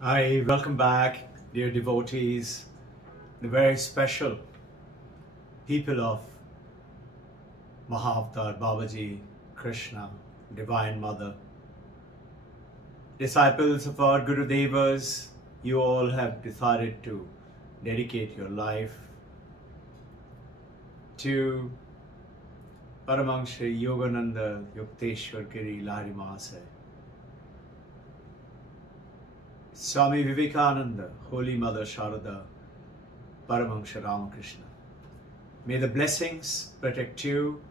Hi, welcome back, dear devotees, the very special people of Mahavatar, Babaji, Krishna, Divine Mother, disciples of our Guru Devas. You all have decided to dedicate your life to Paramahansa Yogananda Yukteswar Giri Lahari Mahasaya, Swami Vivekananda, Holy Mother Sharada, Paramahansa Ramakrishna. May the blessings protect you,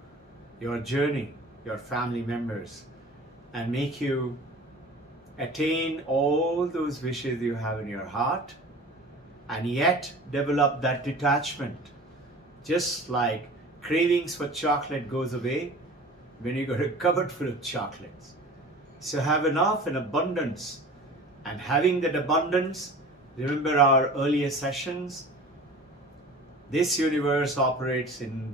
your journey, your family members, and make you attain all those wishes you have in your heart, and yet develop that detachment. Just like cravings for chocolate goes away when you got a cupboard full of chocolates. So have enough in abundance. And having that abundance, remember our earlier sessions, this universe operates in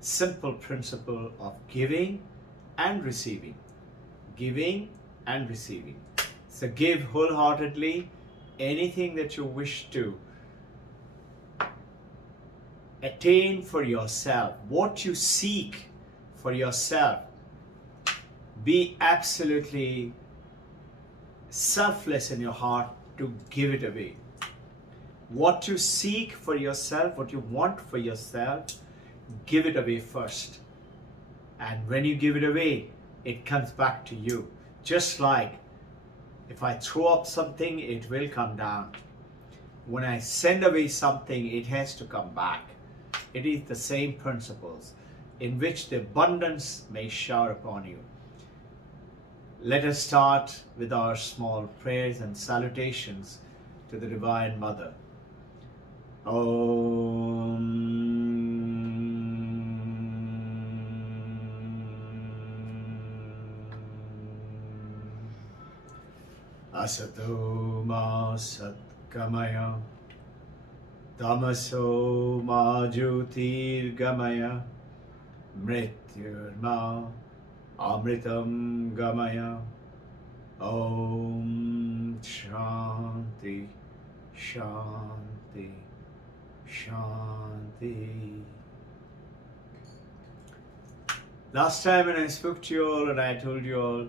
simple principle of giving and receiving. Giving and receiving. So give wholeheartedly anything that you wish to attain for yourself, what you seek for yourself. Be absolutely selfless in your heart to give it away. What you seek for yourself, what you want for yourself, give it away first. And when you give it away, it comes back to you. Just like if I throw up something, it will come down. When I send away something, it has to come back. It is the same principles in which the abundance may shower upon you. Let us start with our small prayers and salutations to the Divine Mother. Om Asato Ma Satkamaya Tamaso Ma Jyotirgamaya Mrityurma Amritam Gamaya. Om Shanti Shanti Shanti. Last time when I spoke to you all and I told you all,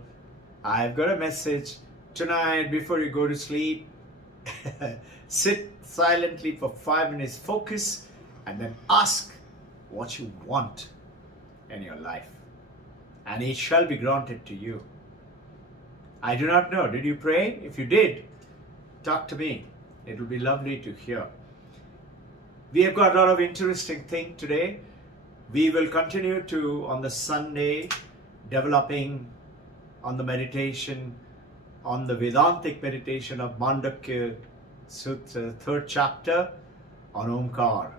I've got a message tonight before you go to sleep. Sit silently for 5 minutes, focus, and then ask what you want in your life, and it shall be granted to you. I do not know. Did you pray? If you did, talk to me. It will be lovely to hear. We have got a lot of interesting things today. We will continue to, on the Sunday, developing on the meditation, on the Vedantic meditation of Mandakya Sutra, 3rd chapter on Omkar.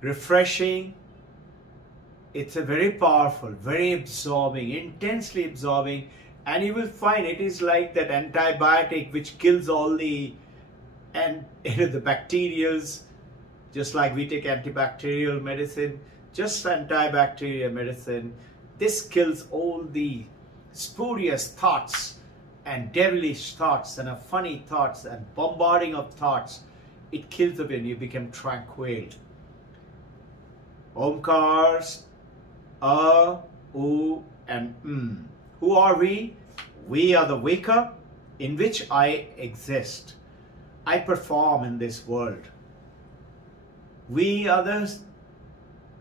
Refreshing. It's a very powerful, very absorbing, intensely absorbing, and you will find it is like that antibiotic which kills all the the bacterias, just like we take antibacterial medicine, just antibacterial medicine. This kills all the spurious thoughts and devilish thoughts and funny thoughts and bombarding of thoughts. It kills them and you become tranquil. Omkars, A, U, and M. Who are we? We are the waker in which I exist. I perform in this world. We are the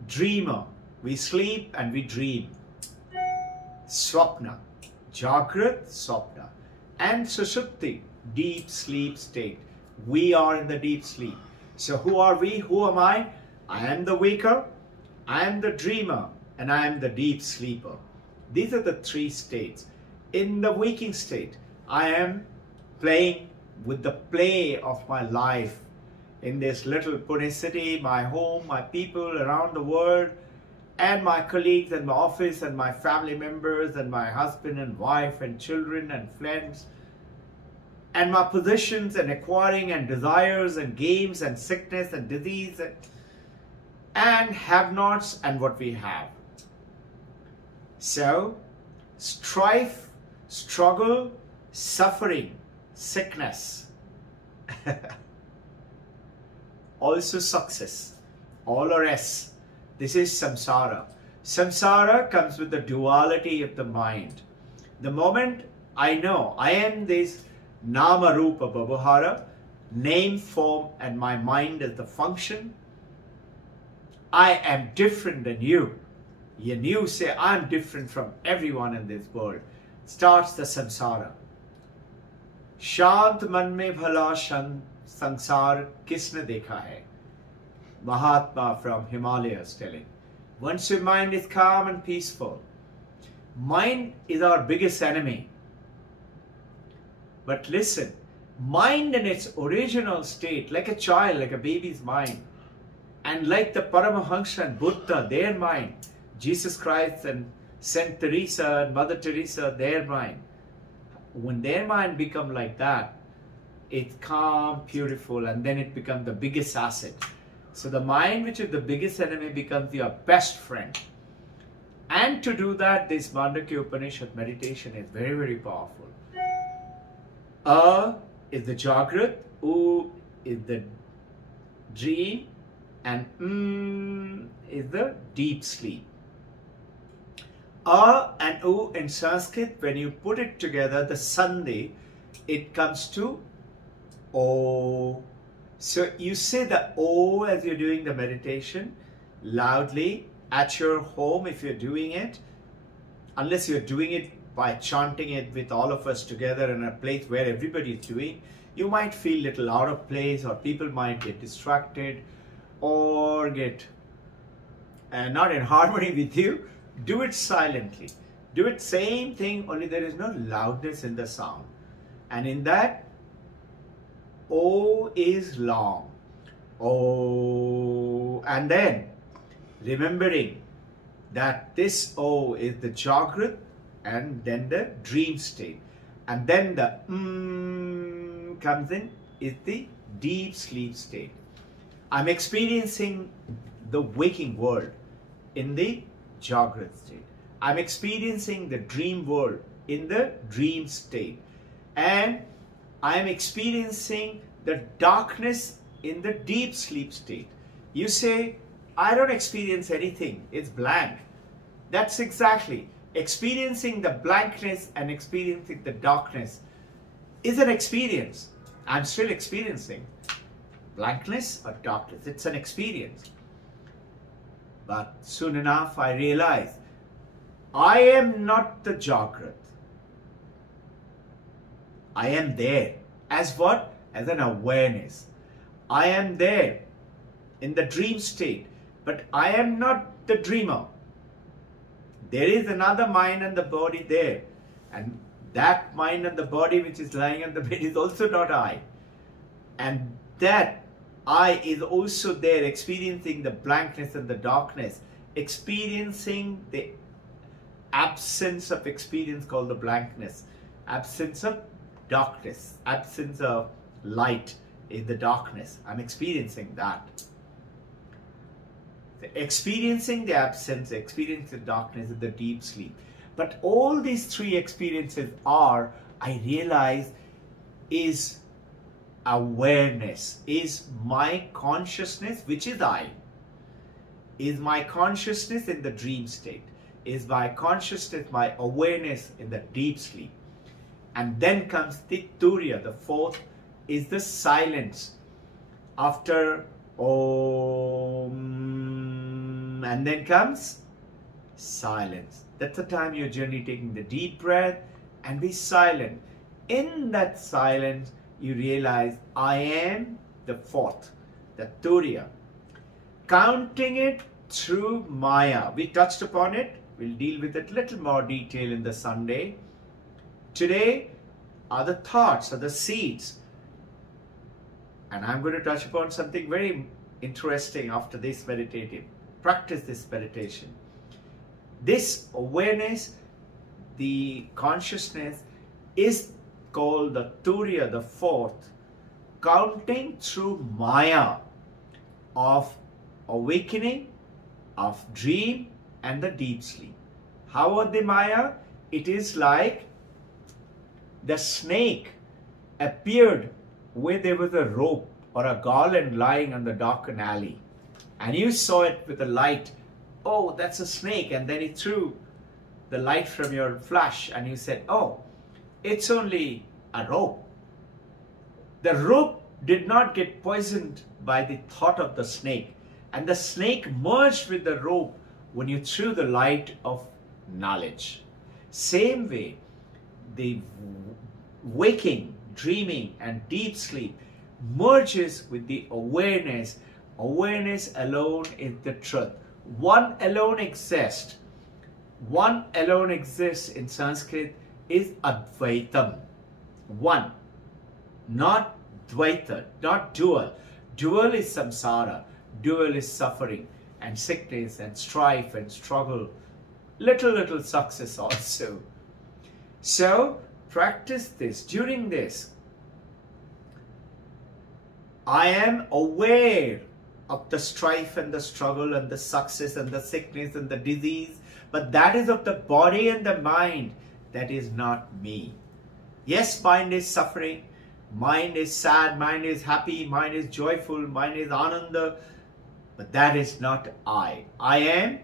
dreamer. We sleep and we dream. Swapna, Jagrat, Swapna, and Sushupti, deep sleep state. We are in the deep sleep. So who are we? Who am I? I am the waker, I am the dreamer, and I am the deep sleeper. These are the 3 states. In the waking state, I am playing with the play of my life in this little Pune city, my home, my people around the world, and my colleagues and my office and my family members and my husband and wife and children and friends, and my possessions and acquiring and desires and games and sickness and disease and have-nots and what we have. So, strife, struggle, suffering, sickness, also success, all or S. This is samsara. Samsara comes with the duality of the mind. The moment I know I am this nama rupa babahara, name, form, and my mind as the function, I am different than you. And you say, I'm different from everyone in this world. Starts the samsara. Shant man mein bhala sansar kisne dekha hai? Mahatma from Himalayas telling. Once your mind is calm and peaceful, mind is our biggest enemy. But listen, mind in its original state, like a child, like a baby's mind, and like the Paramahansa and Buddha, their mind, Jesus Christ and Saint Teresa and Mother Teresa, their mind, when their mind become like that, it's calm, beautiful, and then it becomes the biggest asset. So the mind, which is the biggest enemy, becomes your best friend. And to do that, this Mandakya Upanishad meditation is very, very powerful. A is the Jagrat, U is the dream, and is the deep sleep. A and U in Sanskrit, when you put it together, the Sandhi, it comes to O. So you say the O as you're doing the meditation loudly at your home if you're doing it, unless you're doing it by chanting it with all of us together in a place where everybody is doing, you might feel a little out of place, or people might get distracted or get not in harmony with you. Do it silently. Do it same thing, only there is no loudness in the sound. And in that, O is long. O, and then remembering that this O is the Jagrat and then the dream state. And then the comes in is the deep sleep state. I'm experiencing the waking world in the Jagrat state. I'm experiencing the dream world in the dream state. And I am experiencing the darkness in the deep sleep state. You say, I don't experience anything, it's blank. That's exactly. Experiencing the blankness and experiencing the darkness is an experience. I'm still experiencing blankness or darkness. It's an experience. But soon enough I realize I am not the Jagrat. I am there. As what? As an awareness. I am there in the dream state, but I am not the dreamer. There is another mind and the body there, and that mind and the body which is lying on the bed is also not I. And that I is also there, experiencing the blankness and the darkness, experiencing the absence of experience called the blankness, absence of darkness, absence of light is the darkness. I'm experiencing that. Experiencing the absence, experiencing the darkness is the deep sleep. But all these three experiences are, I realize, is awareness, is my consciousness, which is I, is my consciousness in the dream state, is my consciousness, my awareness in the deep sleep. And then comes the Turiya, the fourth is the silence. After Om, and then comes silence. That's the time you're generally taking the deep breath and be silent. In that silence, you realize I am the fourth, the Turiya. Counting it through Maya. We touched upon it. We'll deal with it a little more detail in the Sunday. Today are the thoughts, are the seeds. And I'm going to touch upon something very interesting after this meditative. Practice this meditation. This awareness, the consciousness, is called the Turiya, the fourth, counting through Maya of awakening, of dream and the deep sleep. How are the Maya? It is like the snake appeared where there was a rope or a garland lying on the darkened alley, and you saw it with a light. Oh, that's a snake. And then he threw the light from your flash and you said, oh, it's only a rope. The rope did not get poisoned by the thought of the snake, and the snake merged with the rope when you threw the light of knowledge. Same way, the waking, dreaming and deep sleep merges with the awareness. Awareness alone is the truth. One alone exists. One alone exists in Sanskrit is Advaitam. One, not Dvaita, not dual. Dual is samsara. Dual is suffering and sickness and strife and struggle. Little success also. So practice this. During this, I am aware of the strife and the struggle and the success and the sickness and the disease, but that is of the body and the mind. That is not me. Yes, mind is suffering, mind is sad, mind is happy, mind is joyful, mind is ananda, but that is not I. I am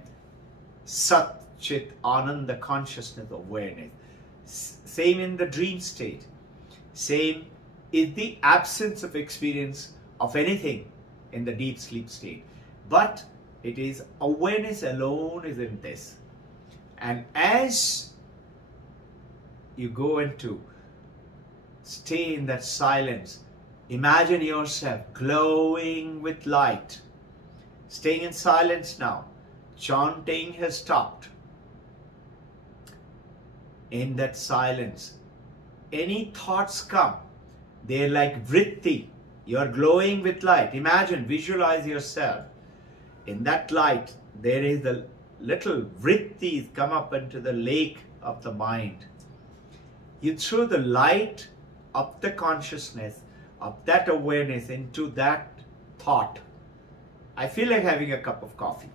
Sat Chit Ananda consciousness awareness. Same in the dream state. Same is the absence of experience of anything in the deep sleep state. But it is awareness alone is in this. And as you go into stay in that silence, imagine yourself glowing with light. Staying in silence now. Chanting has stopped. In that silence, any thoughts come, they're like vritti. You're glowing with light. Imagine, visualize yourself. In that light, there is the little vrittis come up into the lake of the mind. You throw the light of the consciousness, of that awareness into that thought. I feel like having a cup of coffee.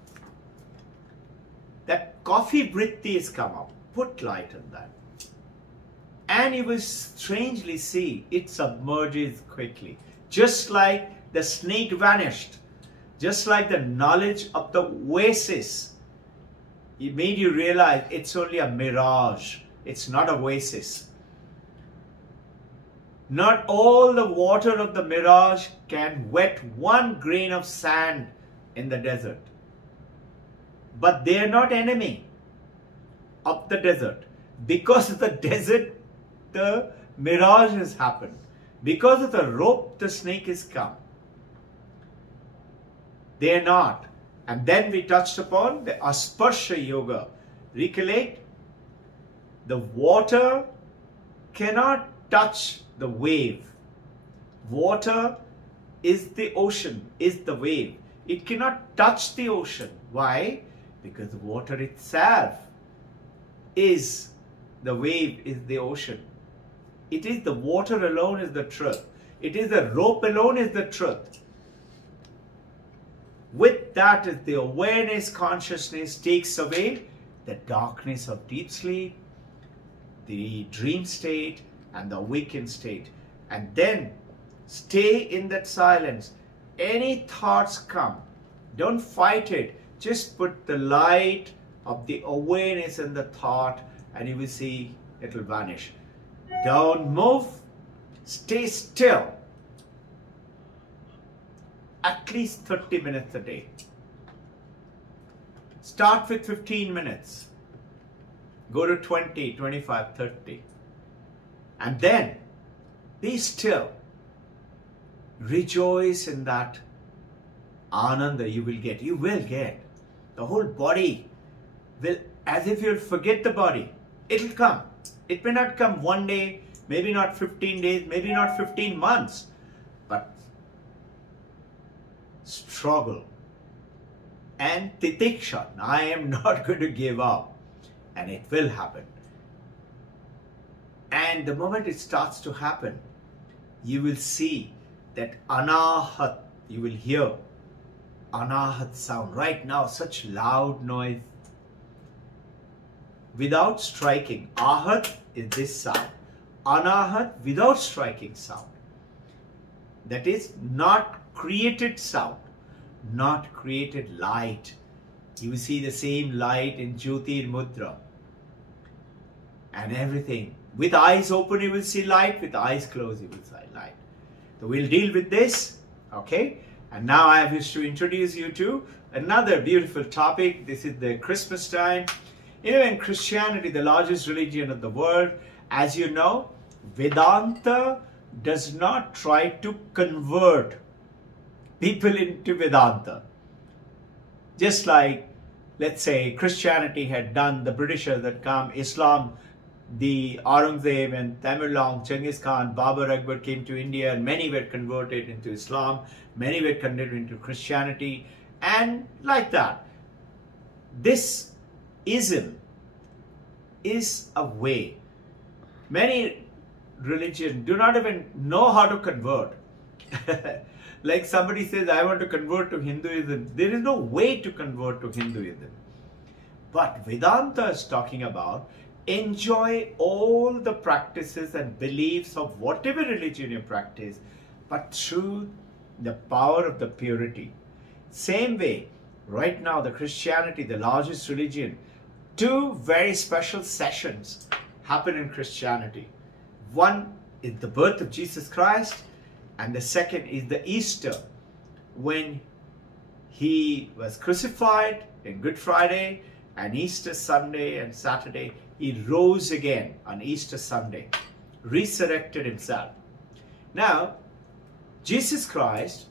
That coffee vrittis come up. Put light on that. And you will strangely see it submerges quickly. Just like the snake vanished. Just like the knowledge of the oasis. It made you realize it's only a mirage. It's not a oasis. Not all the water of the mirage can wet one grain of sand in the desert. But they are not enemy of the desert. Because of the desert, the mirage has happened. Because of the rope, the snake has come. They are not. And then we touched upon the Asparsha Yoga. Recollect, the water cannot touch the wave. Water is the ocean, is the wave. It cannot touch the ocean. Why? Because the water itself is the wave, is the ocean. It is the water alone is the truth. It is the rope alone is the truth. With that is the awareness, consciousness takes away the darkness of deep sleep, the dream state and the awakened state. And then stay in that silence. Any thoughts come, don't fight it. Just put the light of the awareness in the thought and you will see it will vanish. Don't move. Stay still. At least 30 minutes a day. Start with 15 minutes. Go to 20, 25, 30. And then be still. Rejoice in that ananda you will get. You will get. The whole body will, as if you'll forget the body. It'll come. It may not come one day, maybe not 15 days, maybe not 15 months. But struggle and titiksha. I am not going to give up. And it will happen. And the moment it starts to happen, you will see that anahat, you will hear anahat sound. Right now, such loud noise. Without striking, ahat is this sound. anahat, without striking sound. That is, not created sound, not created light. You will see the same light in Jyotir Mudra. And everything. With eyes open you will see light, with eyes closed you will see light. So we'll deal with this, okay? And now I wish to introduce you to another beautiful topic. This is the Christmas time. You know, in Christianity, the largest religion of the world, as you know, Vedanta does not try to convert people into Vedanta. Just like, let's say, Christianity had done, the Britishers had come, Islam, the Aurangzeb and Tamerlong, Genghis Khan, Babur Akbar came to India, and many were converted into Islam, many were converted into Christianity, and like that. This ism is a way. Many religions do not even know how to convert. Like somebody says, I want to convert to Hinduism. There is no way to convert to Hinduism. But Vedanta is talking about enjoy all the practices and beliefs of whatever religion you practice, but through the power of the purity. Same way, right now the Christianity, the largest religion, two very special sessions happen in Christianity. One is the birth of Jesus Christ, and the second is the Easter, when he was crucified in Good Friday, and Easter Sunday and Saturday, he rose again on Easter Sunday, resurrected himself. Now, Jesus Christ,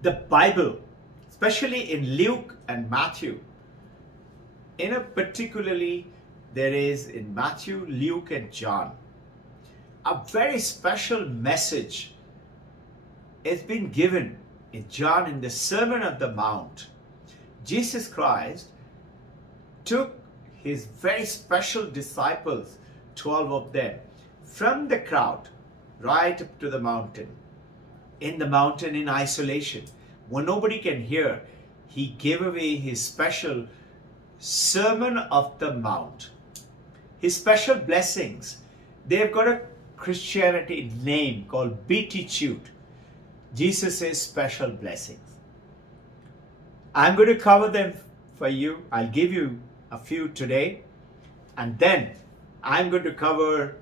the Bible, especially in Luke and Matthew, particularly there is in Matthew, Luke and John, a very special message has been given in John in the Sermon on the Mount. Jesus Christ took his very special disciples, 12 of them, from the crowd right up to the mountain. In the mountain in isolation, when nobody can hear, he gave away his special Sermon of the Mount. His special blessings. They've got a Christianity name called Beatitude. Jesus' special blessings. I'm going to cover them for you. I'll give you a few today, and then I'm going to cover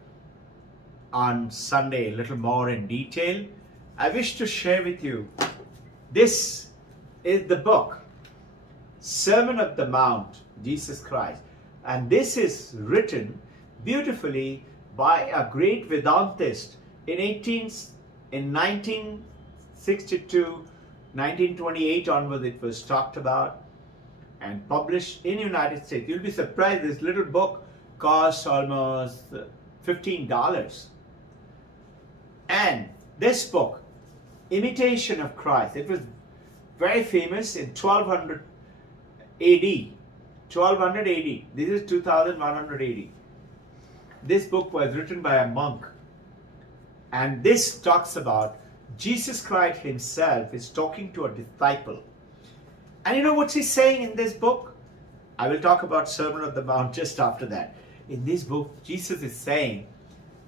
on Sunday a little more in detail. I wish to share with you, this is the book, Sermon of the Mount, Jesus Christ, and this is written beautifully by a great Vedantist in 1962, 1928 onwards it was talked about and published in the United States. You'll be surprised, this little book costs almost $15. And this book, Imitation of Christ, it was very famous in 1200 AD. 1200 AD. This is 2100 AD. This book was written by a monk. And this talks about Jesus Christ himself is talking to a disciple. And you know what he's saying in this book? I will talk about Sermon on the Mount just after that. In this book, Jesus is saying,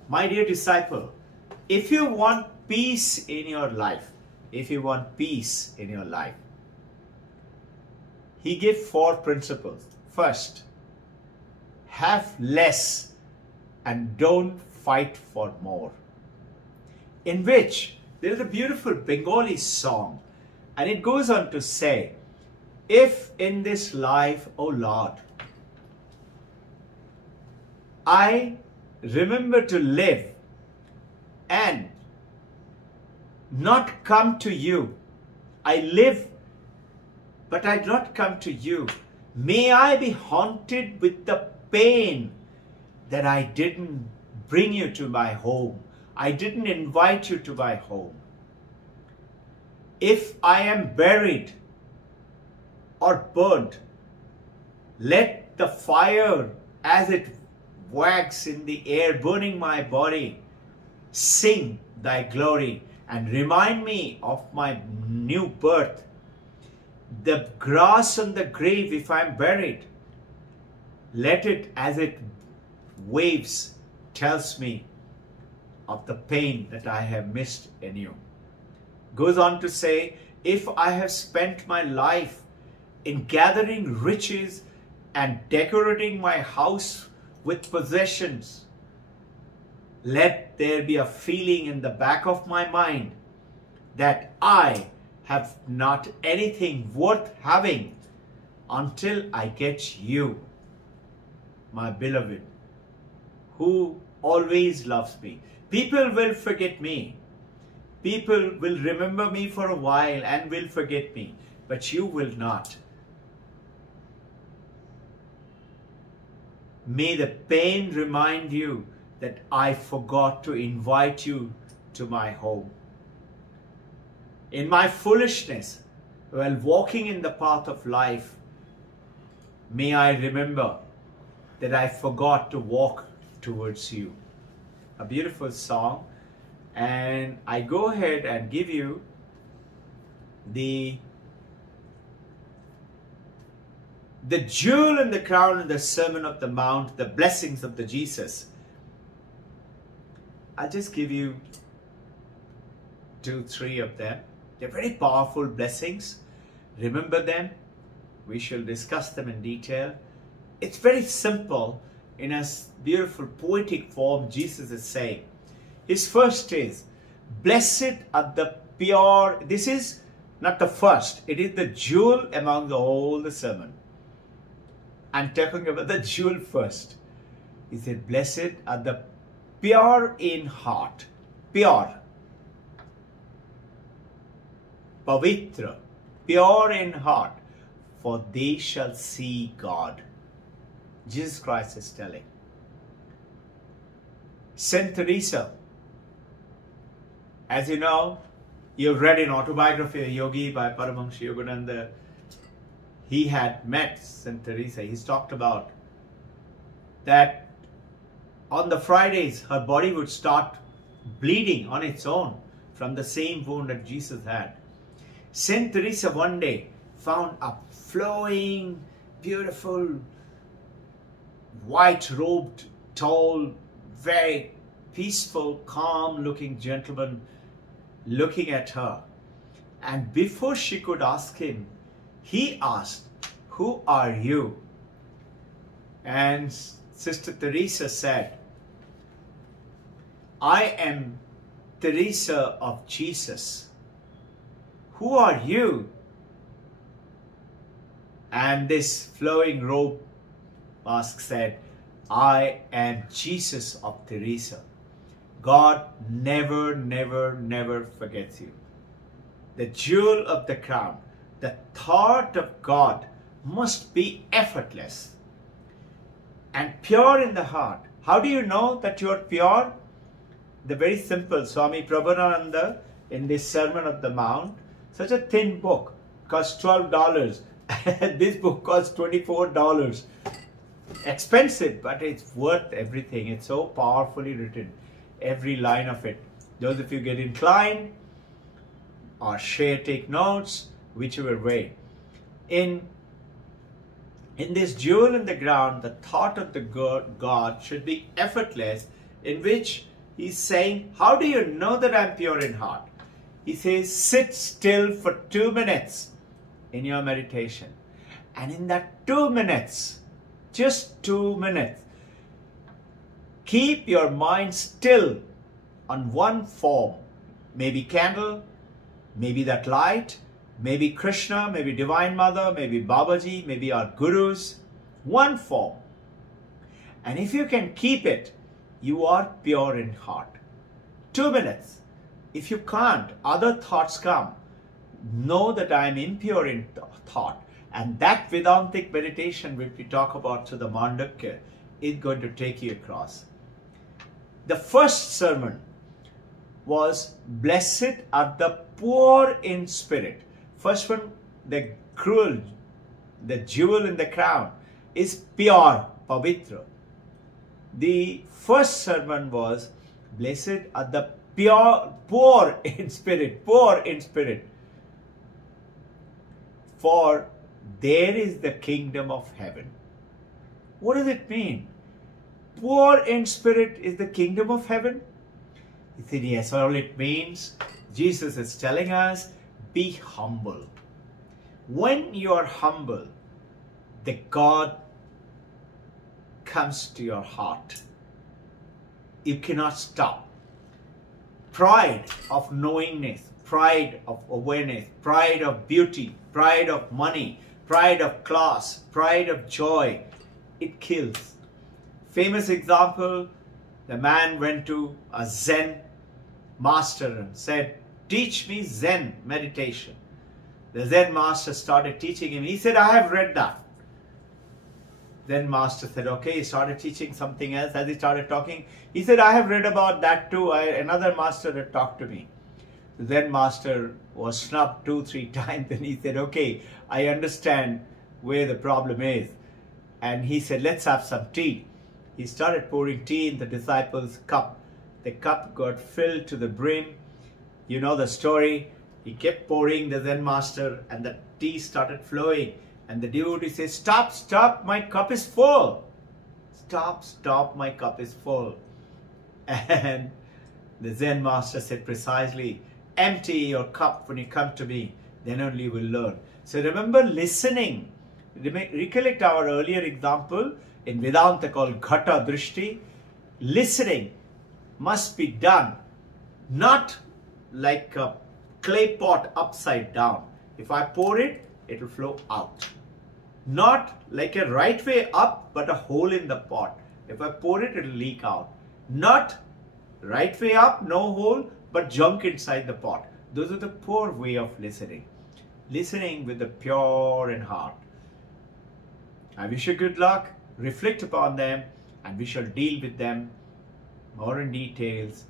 my dear disciple, if you want peace in your life, he gave 4 principles. First, have less and don't fight for more. In which there is a beautiful Bengali song, and it goes on to say, if in this life, O Lord, I remember to live and not come to you, I live but I do not come to you, may I be haunted with the pain that I didn't bring you to my home. I didn't invite you to my home. If I am buried or burnt, let the fire as it wags in the air, burning my body, sing thy glory and remind me of my new birth. The grass on the grave, if I am buried, let it as it waves tells me of the pain that I have missed in you. Goes on to say, if I have spent my life in gathering riches and decorating my house with possessions, let there be a feeling in the back of my mind that I have not anything worth having until I get you, my beloved, who always loves me. People will forget me. People will remember me for a while and will forget me, but you will not. May the pain remind you that I forgot to invite you to my home. In my foolishness, while walking in the path of life, may I remember that I forgot to walk towards you. A beautiful song. And I go ahead and give you the jewel and the crown in the Sermon of the Mount, the blessings of the Jesus. I'll just give you 2, 3 of them. They're very powerful blessings. Remember them. We shall discuss them in detail. It's very simple. In a beautiful poetic form, Jesus is saying, his first is, blessed are the pure. This is not the first. It is the jewel among the whole the sermon. I'm talking about the jewel first. He said, blessed are the pure in heart. Pure. Pavitra. Pure in heart. For they shall see God. Jesus Christ is telling. Saint Teresa. As you know, you've read an autobiography of Yogi by Paramahansa Yogananda. He had met Saint Teresa. He's talked about that on the Fridays, her body would start bleeding on its own from the same wound that Jesus had. Saint Teresa one day found a flowing, beautiful, white-robed, tall, very peaceful, calm-looking gentleman looking at her. And before she could ask him, he asked, who are you? And Sister Teresa said, I am Teresa of Jesus. Who are you? And this flowing robe mask said, I am Jesus of Teresa. God never, never, never forgets you. The jewel of the crown, the thought of God must be effortless and pure in the heart. How do you know that you are pure? The very simple Swami Prabhupada in this Sermon of the Mount, such a thin book, costs $12. This book costs $24. Expensive, but it's worth everything. It's so powerfully written, every line of it. Those of you get inclined or share, take notes, whichever way. In this jewel in the ground, the thought of the God should be effortless, in which he's saying, how do you know that I'm pure in heart? He says, sit still for 2 minutes in your meditation. And in that 2 minutes, just 2 minutes, keep your mind still on one form. Maybe candle, maybe that light, maybe Krishna, maybe Divine Mother, maybe Babaji, maybe our gurus. One form. And if you can keep it, you are pure in heart. 2 minutes. If you can't, other thoughts come. Know that I am impure in thought. And that Vedantic meditation which we talk about to the Mandakya is going to take you across. The first sermon was, blessed are the poor in spirit. First one, the jewel in the crown, is pure, pavitra. The first sermon was, blessed are the poor in spirit, for there is the kingdom of heaven. What does it mean? poor in spirit is the kingdom of heaven? He said, yes. All it means, Jesus is telling us, be humble. When you are humble, the God comes to your heart. You cannot stop. Pride of knowingness, pride of awareness, pride of beauty, pride of money, pride of class, pride of joy, it kills. Famous example, the man went to a Zen master and said, teach me Zen meditation. The Zen master started teaching him. He said, I have read that. Then master said, okay. He started teaching something else. As he started talking, he said, I have read about that too. Another master had talked to me. The Zen master was snubbed 2-3 times, and he said, okay, I understand where the problem is. And he said, let's have some tea. He started pouring tea in the disciple's cup. The cup got filled to the brim. You know the story. He kept pouring, the Zen master, and the tea started flowing. And the devotee says, stop, stop, my cup is full. Stop, stop, my cup is full. And the Zen master said precisely, empty your cup when you come to me, then only you will learn. So remember listening. Recollect our earlier example in Vedanta called Ghata Drishti. Listening must be done, not like a clay pot upside down. If I pour it, it will flow out. Not like a right way up, but a hole in the pot. If I pour it, it will leak out. Not right way up, no hole, but junk inside the pot. Those are the poor way of listening. Listening with the pure in heart. I wish you good luck. Reflect upon them, and we shall deal with them more in details,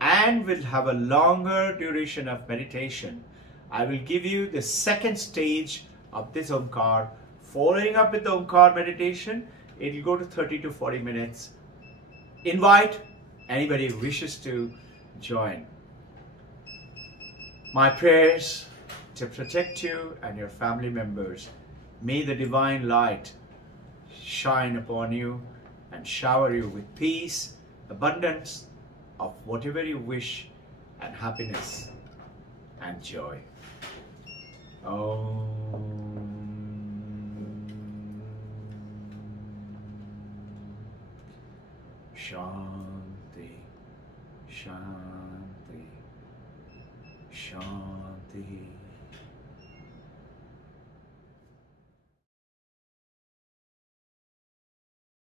and we'll have a longer duration of meditation. I will give you the second stage of this Omkar. Following up with the Omkar meditation, it will go to 30 to 40 minutes. Invite anybody who wishes to join. My prayers to protect you and your family members. May the divine light shine upon you and shower you with peace, abundance of whatever you wish, and happiness and joy. Om Shanti, Shanti, Shanti.